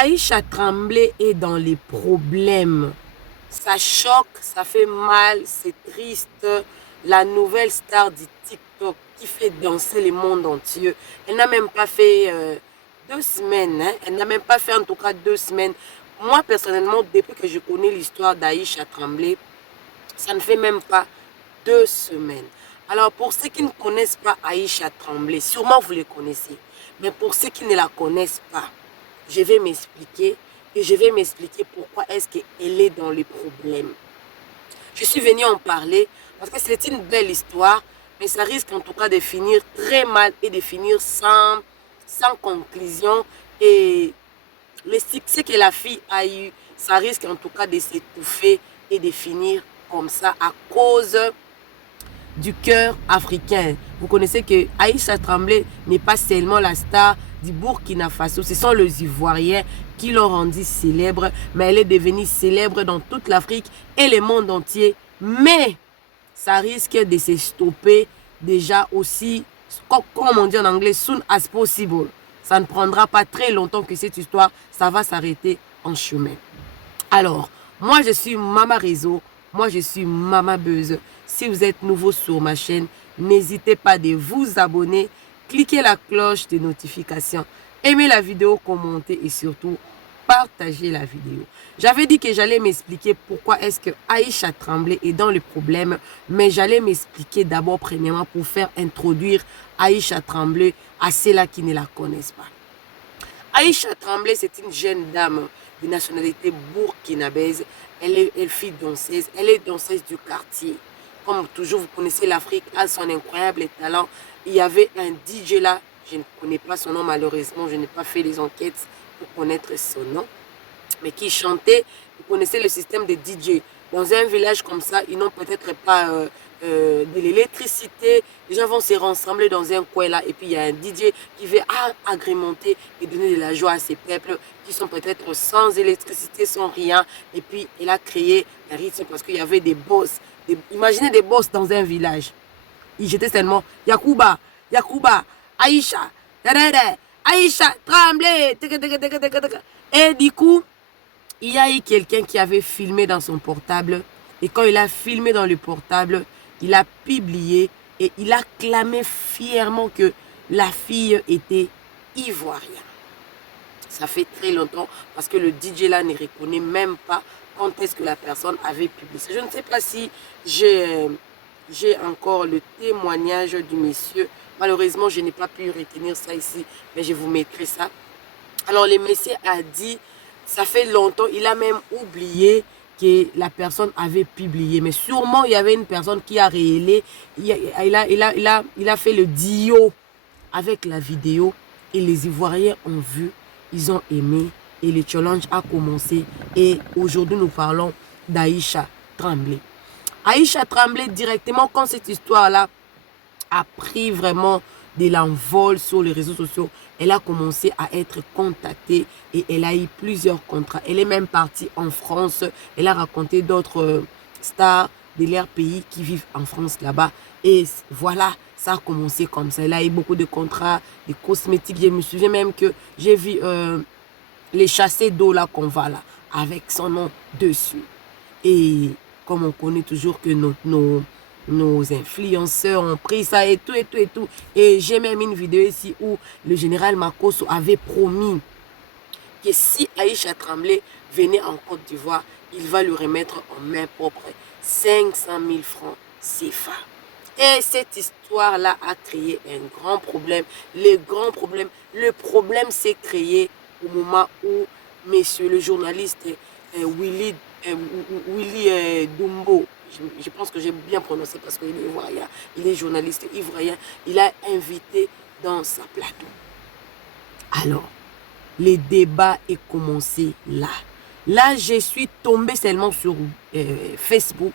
Aïcha Tremblay est dans les problèmes. Ça choque, ça fait mal, c'est triste. La nouvelle star du TikTok qui fait danser le monde entier. Elle n'a même pas fait 2 semaines. Hein. Elle n'a même pas fait en tout cas 2 semaines. Moi, personnellement, depuis que je connais l'histoire d'Aïcha Tremblay, ça ne fait même pas 2 semaines. Alors, pour ceux qui ne connaissent pas Aïcha Tremblay, sûrement vous les connaissez. Mais pour ceux qui ne la connaissent pas, je vais m'expliquer et je vais m'expliquer pourquoi est-ce qu'elle est dans les problèmes. Je suis venue en parler parce que c'est une belle histoire, mais ça risque en tout cas de finir très mal et de finir sans conclusion. Et le succès que la fille a eu, ça risque en tout cas de s'étouffer et de finir comme ça à cause du cœur africain. Vous connaissez que Aïcha Tremblay n'est pas seulement la star du Burkina Faso, ce sont les Ivoiriens qui l'ont rendue célèbre, mais elle est devenue célèbre dans toute l'Afrique et le monde entier. Mais ça risque de se stopper déjà aussi, comme on dit en anglais, soon as possible. Ça ne prendra pas très longtemps que cette histoire, ça va s'arrêter en chemin. Alors, moi je suis Mama Réseau, moi je suis Mama Buzz. Si vous êtes nouveau sur ma chaîne, n'hésitez pas de vous abonner, cliquez la cloche de notification, aimez la vidéo, commentez et surtout partagez la vidéo. J'avais dit que j'allais m'expliquer pourquoi est-ce que Aïcha Tremblay est dans le problème, mais j'allais m'expliquer d'abord premièrement pour faire introduire Aïcha Tremblay à ceux-là qui ne la connaissent pas. Aïcha Tremblay, c'est une jeune dame de nationalité burkinabèse. Elle fille danseuse, elle est danseuse du quartier. Comme toujours, vous connaissez l'Afrique, a son incroyable talent. Il y avait un DJ là, je ne connais pas son nom malheureusement, je n'ai pas fait les enquêtes pour connaître son nom, mais qui chantait. Vous connaissez le système de DJ. Dans un village comme ça, ils n'ont peut-être pas de l'électricité. Les gens vont se rassembler dans un coin là et puis il y a un DJ qui veut agrémenter et donner de la joie à ces peuples qui sont peut-être sans électricité, sans rien. Et puis il a créé un rythme parce qu'il y avait des boss. Imaginez des boss dans un village. Ils jetaient seulement Yakuba, Yakuba, Aïcha, Aïcha, Tremblay. Et du coup, il y a eu quelqu'un qui avait filmé dans son portable. Et quand il a filmé dans le portable, il a publié et il a clamé fièrement que la fille était ivoirienne. Ça fait très longtemps parce que le DJ là ne reconnaît même pas quand est-ce que la personne avait publié. Je ne sais pas si j'ai encore le témoignage du monsieur. Malheureusement, je n'ai pas pu retenir ça ici, mais je vous mettrai ça. Alors, le monsieur a dit, ça fait longtemps, il a même oublié que la personne avait publié. Mais sûrement, il y avait une personne qui a réélé. Il a fait le duo avec la vidéo. Et les Ivoiriens ont vu, ils ont aimé. Et le challenge a commencé. Et aujourd'hui, nous parlons d'Aïcha Tremblay. Aïcha Tremblay, directement, quand cette histoire-là a pris vraiment de l'envol sur les réseaux sociaux, elle a commencé à être contactée et elle a eu plusieurs contrats. Elle est même partie en France. Elle a raconté d'autres stars de leur pays qui vivent en France là-bas. Et voilà, ça a commencé comme ça. Elle a eu beaucoup de contrats, des cosmétiques. Je me souviens même que j'ai vu les chassés d'eau là qu'on va là, avec son nom dessus. Et comme on connaît toujours que nos influenceurs ont pris ça et tout, et tout, et tout. Et j'ai même une vidéo ici où le général Makosso avait promis que si Aïcha Tremblay venait en Côte d'Ivoire, il va lui remettre en main propre 500 000 francs CFA. Et cette histoire-là a créé un grand problème. Le problème s'est créé au moment où monsieur le journaliste Willy Dumbo, je pense que j'ai bien prononcé parce qu'il est ivoirien, il est journaliste ivoirien, il a invité dans sa plateau. Alors, le débat est commencé là. Là, je suis tombée seulement sur Facebook.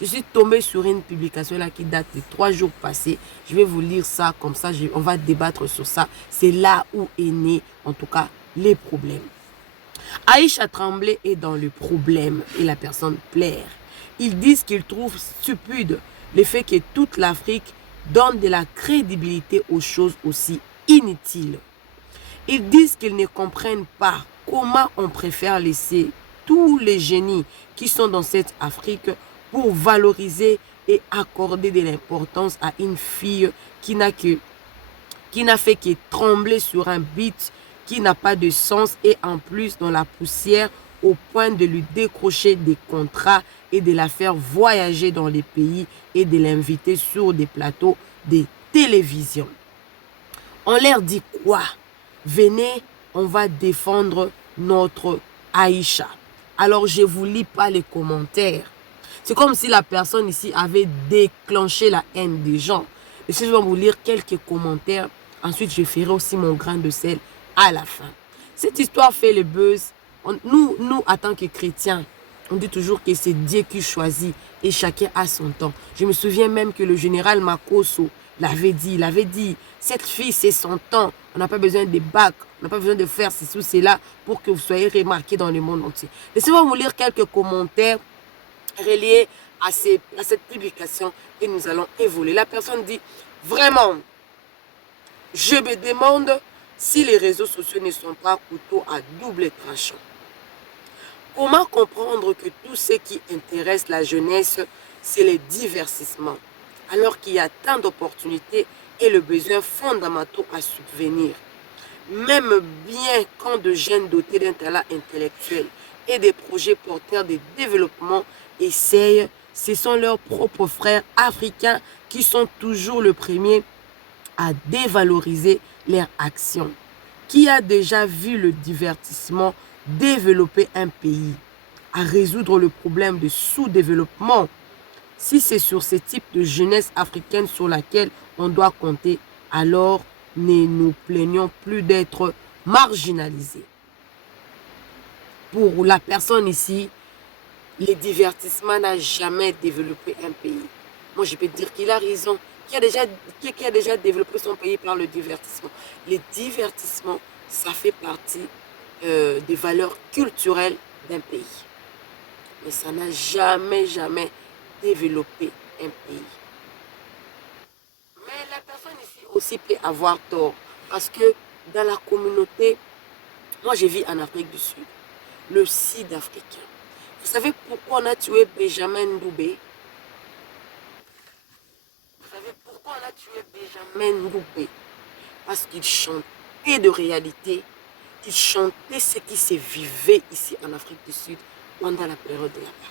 Je suis tombée sur une publication là qui date de 3 jours passés. Je vais vous lire ça, comme ça on va débattre sur ça. C'est là où est né, en tout cas, les problèmes. Aïcha Tremblay est dans le problème et la personne plaire. Ils disent qu'ils trouvent stupide le fait que toute l'Afrique donne de la crédibilité aux choses aussi inutiles. Ils disent qu'ils ne comprennent pas comment on préfère laisser tous les génies qui sont dans cette Afrique pour valoriser et accorder de l'importance à une fille qui n'a fait que trembler sur un beat qui n'a pas de sens et en plus dans la poussière au point de lui décrocher des contrats et de la faire voyager dans les pays et de l'inviter sur des plateaux de télévision. On leur dit quoi? Venez, on va défendre notre Aïcha. Alors, je ne vous lis pas les commentaires. C'est comme si la personne ici avait déclenché la haine des gens. Et si je vais vous lire quelques commentaires, ensuite je ferai aussi mon grain de sel à la fin. Cette histoire fait le buzz. Nous, en tant que chrétiens, on dit toujours que c'est Dieu qui choisit et chacun a son temps. Je me souviens même que le général Makosso l'avait dit. Il avait dit, cette fille, c'est son temps. On n'a pas besoin de bacs, on n'a pas besoin de faire ceci ou cela pour que vous soyez remarqués dans le monde entier. Laissez-moi vous lire quelques commentaires reliés à cette publication et nous allons évoluer. La personne dit, vraiment, je me demande si les réseaux sociaux ne sont pas couteaux à double tranchant. Comment comprendre que tout ce qui intéresse la jeunesse, c'est le divertissement, alors qu'il y a tant d'opportunités et le besoin fondamentaux à subvenir. Même bien quand de jeunes dotés d'un talent intellectuel et des projets porteurs de développement essayent, ce sont leurs propres frères africains qui sont toujours le premier à dévaloriser leurs actions. Qui a déjà vu le divertissement développer un pays, à résoudre le problème de sous-développement? Si c'est sur ce type de jeunesse africaine sur laquelle on doit compter, alors ne nous plaignons plus d'être marginalisés. Pour la personne ici, le divertissement n'a jamais développé un pays. Moi, je peux dire qu'il a raison. Qui a déjà développé son pays par le divertissement? Le divertissement, ça fait partie des valeurs culturelles d'un pays. Mais ça n'a jamais développé un pays. Mais la personne ici aussi peut avoir tort. Parce que dans la communauté, moi je vis en Afrique du Sud, le Sud-Africain. Vous savez pourquoi on a tué Benjamin Ndoubé? Vous savez pourquoi on a tué Benjamin Ndoubé? Parce qu'il chantait de réalité. Il chantait ce qui se vivait ici en Afrique du Sud pendant la période de l'apartheid.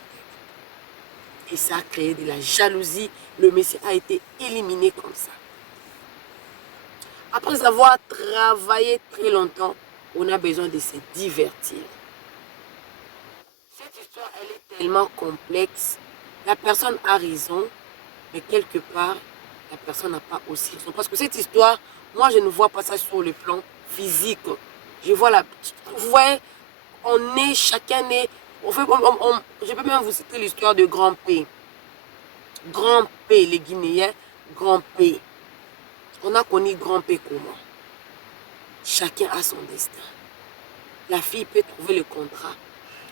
Et ça a créé de la jalousie. Le Messie a été éliminé comme ça. Après avoir travaillé très longtemps, on a besoin de se divertir. Cette histoire, elle est tellement complexe. La personne a raison, mais quelque part, la personne n'a pas aussi raison. Parce que cette histoire, moi, je ne vois pas ça sur le plan physique. Je vois vous voyez, on est, chacun est... je peux même vous citer l'histoire de Grand P. Grand P, les Guinéens, Grand P. On a connu Grand P comment? Chacun a son destin. La fille peut trouver le contrat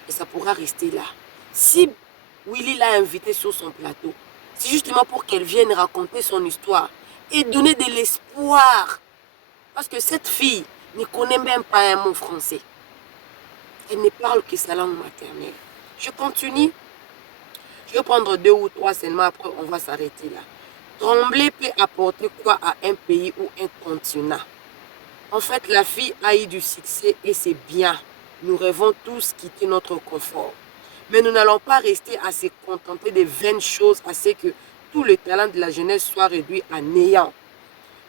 et ça pourra rester là. Si Willy l'a invitée sur son plateau, c'est justement pour qu'elle vienne raconter son histoire et donner de l'espoir. Parce que cette fille ne connaît même pas un mot français. Elle ne parle que sa langue maternelle. Je continue. Je vais prendre 2 ou 3 seulement, après on va s'arrêter là. Trembler peut apporter quoi à un pays ou un continent? En fait, la fille a eu du succès et c'est bien. Nous rêvons tous quitter notre confort. Mais nous n'allons pas rester à se contenter de vaines choses à ce que tout le talent de la jeunesse soit réduit à néant.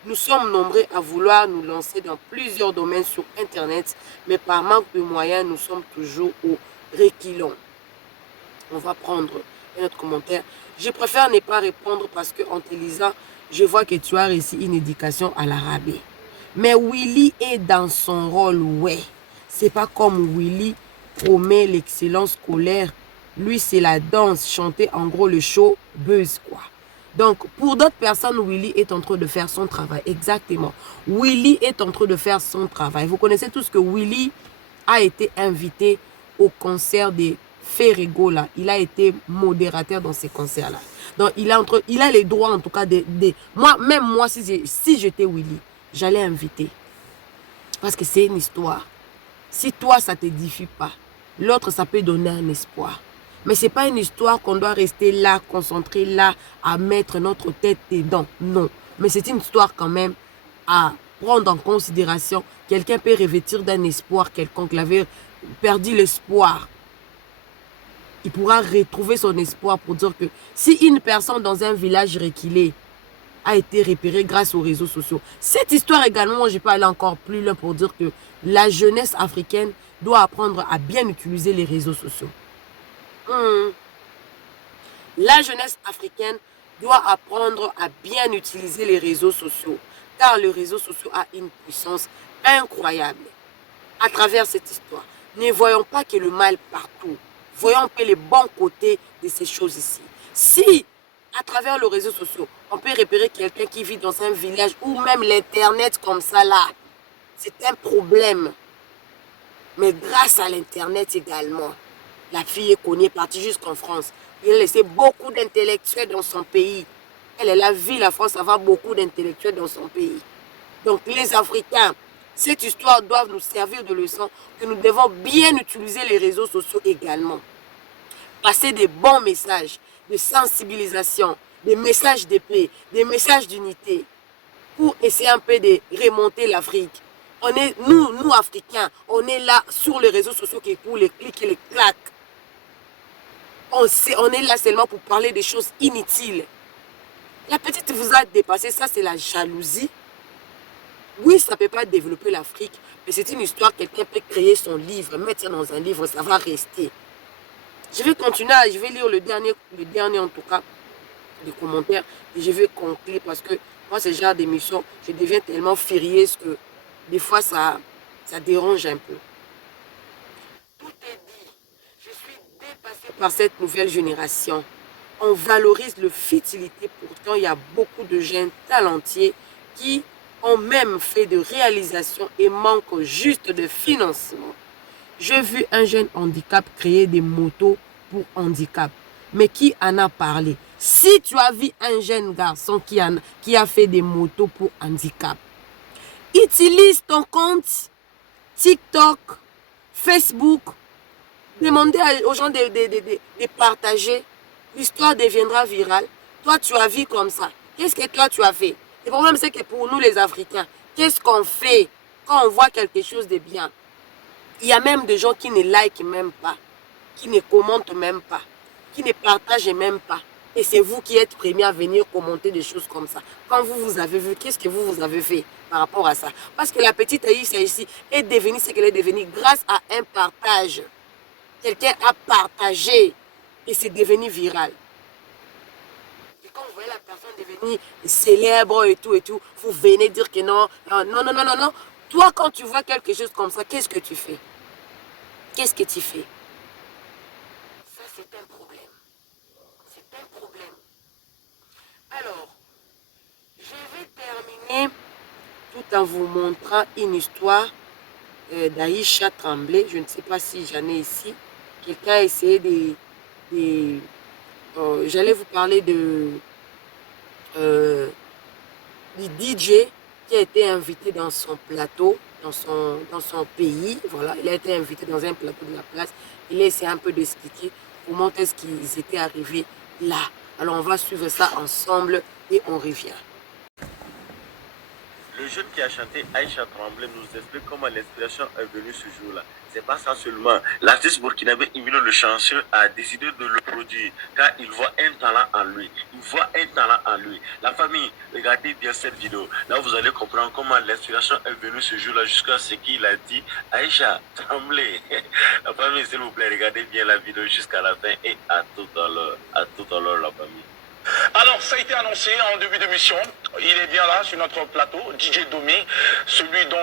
Nous sommes nombreux à vouloir nous lancer dans plusieurs domaines sur Internet, mais par manque de moyens, nous sommes toujours au reculons. On va prendre un autre commentaire. Je préfère ne pas répondre parce qu'en te lisant, je vois que tu as réussi une éducation à l'arabe. Mais Willy est dans son rôle, ouais. C'est pas comme Willy promet l'excellence scolaire. Lui, c'est la danse, chanter en gros le show, buzz quoi. Donc, pour d'autres personnes, Willy est en train de faire son travail. Exactement. Willy est en train de faire son travail. Vous connaissez tous que Willy a été invité au concert des Ferrego là. Il a été modérateur dans ces concerts-là. Donc, il a les droits en tout cas même moi, si j'étais Willy, j'allais inviter. Parce que c'est une histoire. Si toi, ça ne t'édifie pas, l'autre, ça peut donner un espoir. Mais ce n'est pas une histoire qu'on doit rester là, concentré là, à mettre notre tête dedans. Non. Mais c'est une histoire quand même à prendre en considération. Quelqu'un peut revêtir d'un espoir quelconque. Il avait perdu l'espoir. Il pourra retrouver son espoir pour dire que si une personne dans un village reculé a été repérée grâce aux réseaux sociaux. Cette histoire également, je peux aller encore plus loin pour dire que la jeunesse africaine doit apprendre à bien utiliser les réseaux sociaux. La jeunesse africaine doit apprendre à bien utiliser les réseaux sociaux, car le réseau social a une puissance incroyable. À travers cette histoire, ne voyons pas que le mal partout. Voyons un peu les bons côtés de ces choses ici. Si, à travers les réseaux sociaux, on peut repérer quelqu'un qui vit dans un village ou même l'Internet comme ça là, c'est un problème. Mais grâce à l'Internet également, la fille est connue, partie jusqu'en France. Il a laissé beaucoup d'intellectuels dans son pays. Elle a vu la France avoir beaucoup d'intellectuels dans son pays. Donc les Africains, cette histoire doit nous servir de leçon que nous devons bien utiliser les réseaux sociaux également. Passer des bons messages de sensibilisation, des messages de paix, des messages d'unité pour essayer un peu de remonter l'Afrique. On est, nous Africains, on est là sur les réseaux sociaux qui pour les clics et les claques. On est là seulement pour parler des choses inutiles. La petite vous a dépassé, ça c'est la jalousie. Oui, ça ne peut pas développer l'Afrique, mais c'est une histoire, quelqu'un peut créer son livre, mettre ça dans un livre, ça va rester. Je vais continuer, je vais lire le dernier en tout cas, des commentaires, et je vais conclure parce que moi, ce genre d'émission, je deviens tellement furieuse que des fois, ça dérange un peu. Tout est dit. Je suis dépassée par cette nouvelle génération. On valorise le futilité, pourtant il y a beaucoup de jeunes talentueux qui ont même fait de réalisations et manquent juste de financement. J'ai vu un jeune handicap créer des motos pour handicap. Mais qui en a parlé? Si tu as vu un jeune garçon qui a fait des motos pour handicap, utilise ton compte TikTok, Facebook, demandez aux gens de partager. L'histoire deviendra virale. Toi, tu as vu comme ça. Qu'est-ce que toi, tu as fait? Le problème, c'est que pour nous, les Africains, qu'est-ce qu'on fait quand on voit quelque chose de bien? Il y a même des gens qui ne likent même pas, qui ne commentent même pas, qui ne partagent même pas. Et c'est vous qui êtes premiers à venir commenter des choses comme ça. Quand vous avez vu, qu'est-ce que vous avez fait par rapport à ça? Parce que la petite Aïssa ici est devenue ce qu'elle est devenue grâce à un partage. Quelqu'un a partagé et c'est devenu viral. Et quand vous voyez la personne devenir célèbre et tout, vous venez dire que non, non. Toi, quand tu vois quelque chose comme ça, qu'est-ce que tu fais? Qu'est-ce que tu fais? Ça, c'est un problème. C'est un problème. Alors, je vais terminer tout en vous montrant une histoire d'Aïcha Tremblay. Je ne sais pas si j'en ai ici. Quelqu'un a essayé de j'allais vous parler du DJ qui a été invité dans son plateau, dans son pays. Voilà, il a été invité dans un plateau de la place. Il a essayé un peu d'expliquer comment est-ce qu'ils étaient arrivés là. Alors, on va suivre ça ensemble et on revient. Le jeune qui a chanté Aïcha Tremblay nous explique comment l'inspiration est venue ce jour-là. C'est pas ça seulement. L'artiste burkinabé Emilio Le Chanceux a décidé de le produire car il voit un talent en lui. Il voit un talent en lui. La famille, regardez bien cette vidéo. Là, vous allez comprendre comment l'inspiration est venue ce jour-là jusqu'à ce qu'il a dit Aïcha Tremblay. La famille, s'il vous plaît, regardez bien la vidéo jusqu'à la fin et à tout à l'heure. À tout à l'heure, la famille. Alors, ça a été annoncé en début d'émission. Il est bien là sur notre plateau, DJ Domi, celui dont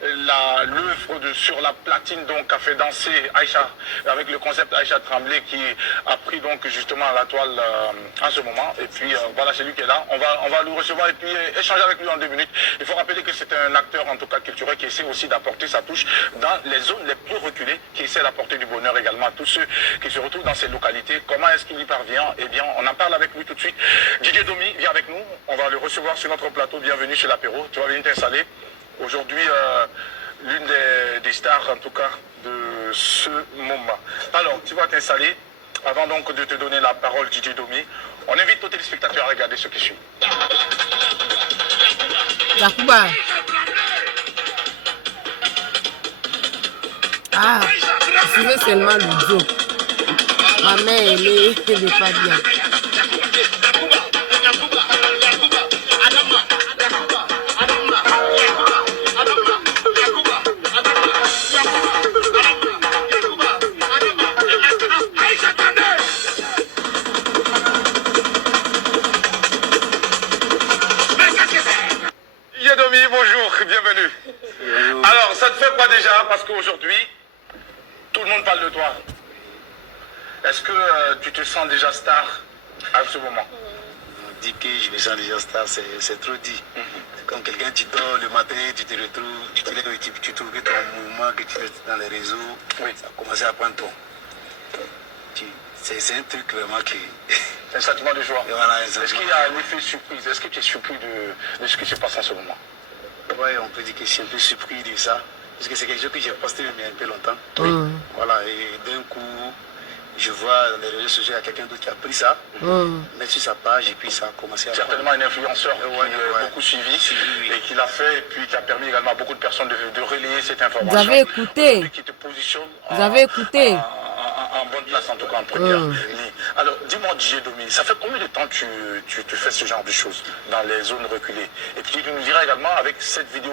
l'œuvre sur la platine donc a fait danser Aïcha avec le concept Aïcha Tremblay qui a pris donc justement la toile en ce moment. Et puis voilà, c'est lui qui est là. On va le recevoir et puis échanger avec lui en 2 minutes. Il faut rappeler que c'est un acteur en tout cas culturel qui essaie aussi d'apporter sa touche dans les zones les plus reculées, qui essaie d'apporter du bonheur également à tous ceux qui se retrouvent dans ces localités. Comment est-ce qu'il y parvient? Eh bien, on en parle avec lui tout de suite. DJ Domi, viens avec nous. On va le recevoir sur notre plateau. Bienvenue chez l'apéro. Tu vas venir t'installer. Aujourd'hui, l'une des stars, en tout cas, de ce moment. Alors, tu vas t'installer. Avant donc de te donner la parole, DJ Domi, on invite nos téléspectateurs à regarder ce qui suit. Yacouba. Ah, je veux seulement le jour. Ma mère, elle n'est pas bien. DJ Domi, bonjour, bienvenue. Alors, ça te fait quoi déjà? Parce qu'aujourd'hui, tout le monde parle de toi. Est-ce que tu te sens déjà star à ce moment? On dit que je me sens déjà star, c'est trop dit. Comme quelqu'un, tu dors le matin, tu te retrouves, tu te lèves, tu trouves que ton mouvement, que tu fais dans les réseaux, Oui. ça a commencé à prendre ton. C'est un truc vraiment qui... Un sentiment de joie. Et voilà, Est-ce qu'il y a un effet surprise? Est-ce que tu es surpris de ce qui se passe en ce moment? Ouais, on peut dire que je suis un peu surpris de ça. Parce que c'est quelque chose que j'ai posté il y a un peu longtemps. Voilà, et d'un coup, je vois dans les réseaux sociaux, il y a quelqu'un d'autre qui a pris ça, mettre sur sa page, et puis ça a commencé à... Certainement un influenceur qui est beaucoup suivi oui. et qui l'a fait, et puis qui a permis également à beaucoup de personnes de relayer cette information. Vous avez écouté? Qui te positionne Vous avez écouté? en bonne place, en tout cas en première ligne. Alors, dis-moi, DJ Domi, ça fait combien de temps tu fais ce genre de choses dans les zones reculées? Et puis tu nous diras également, avec cette vidéo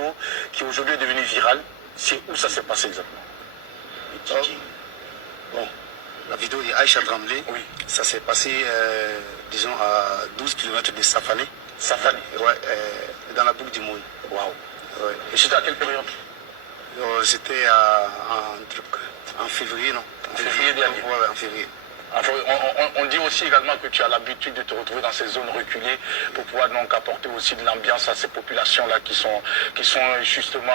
qui aujourd'hui est devenue virale, c'est où ça s'est passé exactement? Bon, la vidéo de Aïcha Tremblay, Oui. ça s'est passé, disons, à 12 km de Safane. Safani. Ouais, dans la boucle du monde. Waouh. Ouais. Et c'était à quelle période? C'était en février, non? En février dernier. Ouais, en février. Enfin, on dit aussi également que tu as l'habitude de te retrouver dans ces zones reculées pour pouvoir donc apporter aussi de l'ambiance à ces populations-là qui sont justement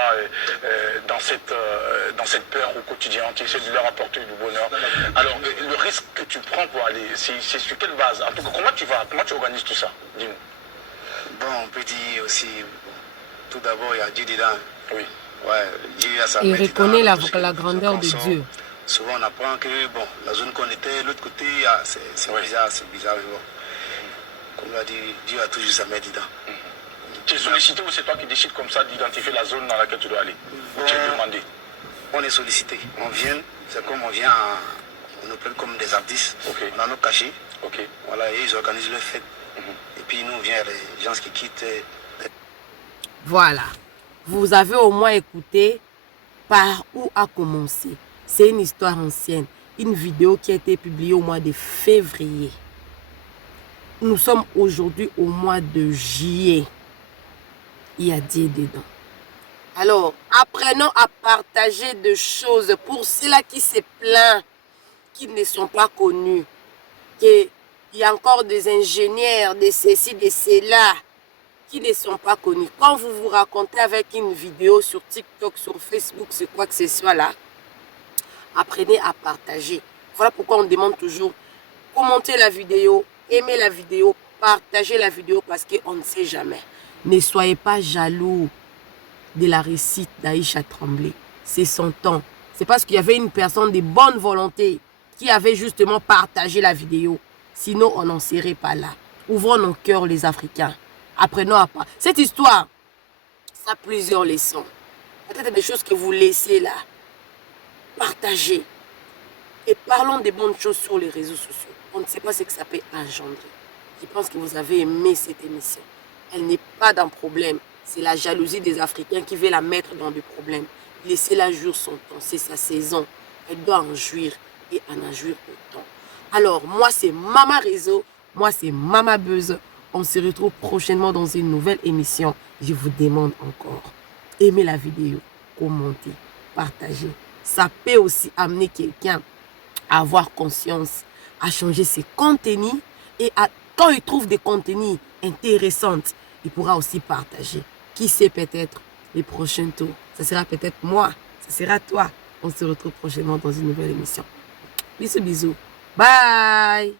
dans cette peur au quotidien. Tu essaies de leur apporter du bonheur. Alors, le risque que tu prends pour aller, c'est sur quelle base? En tout cas, comment tu organises tout ça? Dis-nous. Bon, on peut dire aussi, tout d'abord, il y a Dieu dedans. Oui. Ouais, Dieu a sa Il main reconnaît dedans, la parce que grandeur de quand on Dieu. sort, souvent on apprend que bon, la zone qu'on était, l'autre côté, c'est Oui. bizarre, mais bon. Comme on l'a dit, Dieu a toujours sa main dedans. Tu es sollicité ou c'est toi qui décides comme ça d'identifier la zone dans laquelle tu dois aller? Ou tu es demandé? On est sollicité, on vient, c'est comme on vient, on nous prend comme des artistes, Ok. on a nos cachets, Ok. voilà, et ils organisent leur fête. Et puis nous, on vient, les gens qui quittent. Voilà. Vous avez au moins écouté par où a commencé. C'est une histoire ancienne. Une vidéo qui a été publiée au mois de février. Nous sommes aujourd'hui au mois de juillet. Il y a Dieu dedans. Alors, apprenons à partager des choses pour ceux-là qui se plaignent, qui ne sont pas connus. Il y a encore des ingénieurs, de ceci, de cela, qui ne sont pas connus. Quand vous vous racontez avec une vidéo sur TikTok, sur Facebook, c'est quoi que ce soit là, apprenez à partager. Voilà pourquoi on demande toujours, commentez la vidéo, aimez la vidéo, partagez la vidéo parce qu'on ne sait jamais. Ne soyez pas jaloux de la réussite d'Aïcha Tremblay. C'est son temps. C'est parce qu'il y avait une personne de bonne volonté qui avait justement partagé la vidéo. Sinon, on n'en serait pas là. Ouvrons nos cœurs, les Africains. Apprenons à part. Cette histoire, ça a plusieurs leçons. Peut-être des choses que vous laissez là. Partagez. Et parlons des bonnes choses sur les réseaux sociaux. On ne sait pas ce que ça peut engendrer. Je pense que vous avez aimé cette émission. Elle n'est pas d'un problème. C'est la jalousie des Africains qui veut la mettre dans des problèmes. Laissez-la jouir son temps. C'est sa saison. Elle doit en jouir et en jouir autant. Alors, moi, c'est Mama Réseau. Moi, c'est Mama Buzz. On se retrouve prochainement dans une nouvelle émission. Je vous demande encore, aimez la vidéo, commentez, partagez. Ça peut aussi amener quelqu'un à avoir conscience, à changer ses contenus et quand il trouve des contenus intéressants, il pourra aussi partager. Qui sait, peut-être les prochains tours. Ça sera peut-être moi, ça sera toi. On se retrouve prochainement dans une nouvelle émission. Bisous, bisous. Bye!